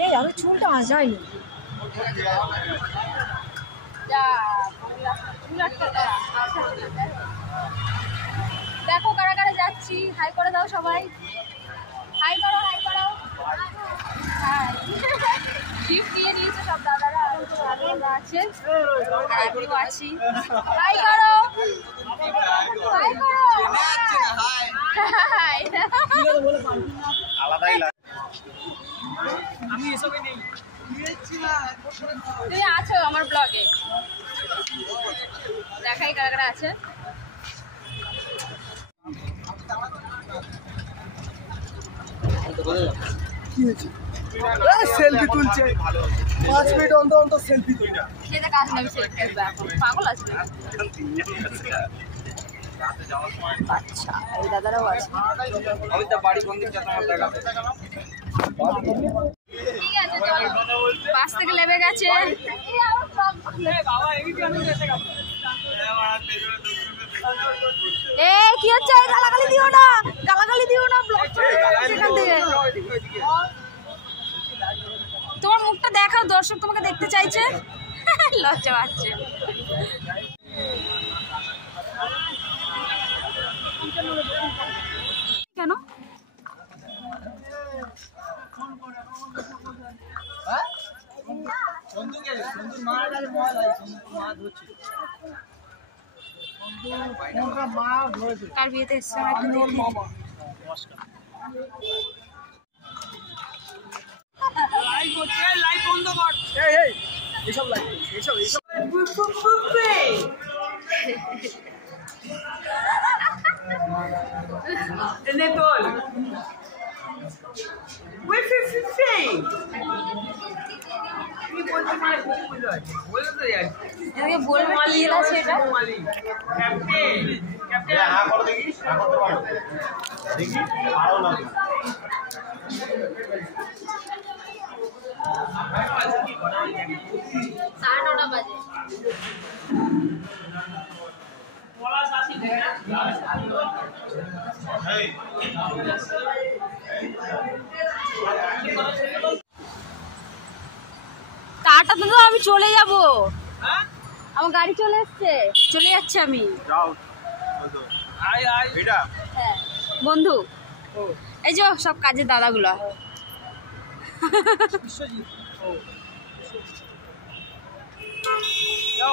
এই আমি চুলটা আজাইনি। দেখো কারা কারা যাচ্ছি, হাই করে দাও সবাই, হাই করো হাই করো। শিফট দিয়ে নিয়েছে সব দাদারা আছে, আমিও আছি। হাই করো হাই করো হাই। আলাদাই লাগে। আমি এসবে নেই। তুমি আছো আমার ব্লগে, দেখাই কারা কারা আছে। কি হয়েছে? সেলফি তুলছে 5 মিনিট অন্তর অন্তর সেলফি তুলছে। সেটা কাজ না, আমি সেলফি তুলবো এখন, পাগল আছে। আচ্ছা এই দাদারাও আছে। আমি তো বাড়ি বন্ধ করতে আমার দেখাতে। ঠিক আছে চলো, বাস থেকে নেমে গেছে। এ কি হচ্ছে? গালাগালি দিও না, গালাগালি দিও না, ব্লগ চলে যাচ্ছে এখান থেকে। তোমার মুখটা দেখাও, দর্শক তোমাকে দেখতে চাইছে। লজ্জা পাচ্ছে। কেন? কার বিয়েতে এসছে একটু দেখি। এসব লাগবে, এসব এনে তোল। এদিকে বলবে কি আছে এটা। হ্যাঁ করো দেখি, হ্যাঁ করতে পারো দেখি, আরো না 9:30 বাজে। কাটা তো আমি চলে যাব, আমার গাড়ি চলে এসছে, চলে যাচ্ছে আমি। যাও আয় আয় এটা হ্যাঁ বন্ধু, এই যে সব কাজের দাদাগুলো।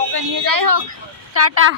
ওকে নিয়ে যাই হোক টাটা।